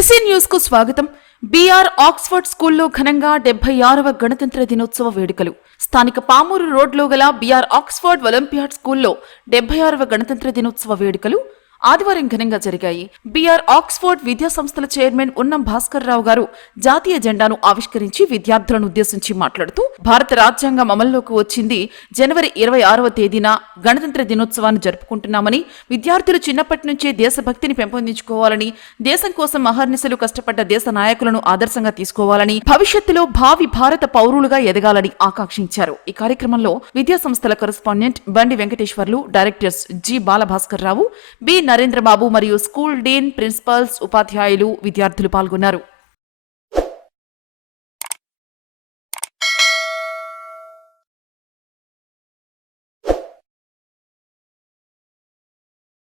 తులసి news కు స్వాగతం. BR Oxford స్కూల్లో ఘనంగా 76వ గణతంత్ర దినోత్సవ వేడుకలు. స్థానిక పామూరు రోడ్లో గల బీఆర్ ఆక్స్ఫర్డ్ ఒలింపియాడ్ స్కూల్లో 76వ గణతంత్ర దినోత్సవ వేడుకలు ఆదివారం ఘనంగా జరిగాయి. బీఆర్ ఆక్స్ఫర్డ్ విద్యా సంస్థల చైర్మన్ ఉన్నం భాస్కర్ రావు గారు జాతీయ జెండాను ఆవిష్కరించి విద్యార్థులను ఉద్దేశించి మాట్లాడుతూ, భారత రాజ్యాంగం అమల్లోకి వచ్చింది జనవరి 26వ తేదీన గణతంత్ర దినోత్సవాన్ని జరుపుకుంటున్నామని, విద్యార్థులు చిన్నప్పటి నుంచే దేశభక్తిని పెంపొందించుకోవాలని, దేశం కోసం అహర్నిశలు కష్టపడ్డ దేశ నాయకులను ఆదర్శంగా తీసుకోవాలని, భవిష్యత్తులో భావి భారత పౌరులుగా ఎదగాలని ఆకాంక్షించారు. ఈ కార్యక్రమంలో విద్యా సంస్థల కరెస్పాండెంట్ బండి వెంకటేశ్వర్లు, డైరెక్టర్స్ జి బాలభాస్కర్ రావు, బి నరేంద్రబాబు మరియు స్కూల్ డీన్, ప్రిన్సిపల్స్, ఉపాధ్యాయులు, విద్యార్థులు పాల్గొన్నారు.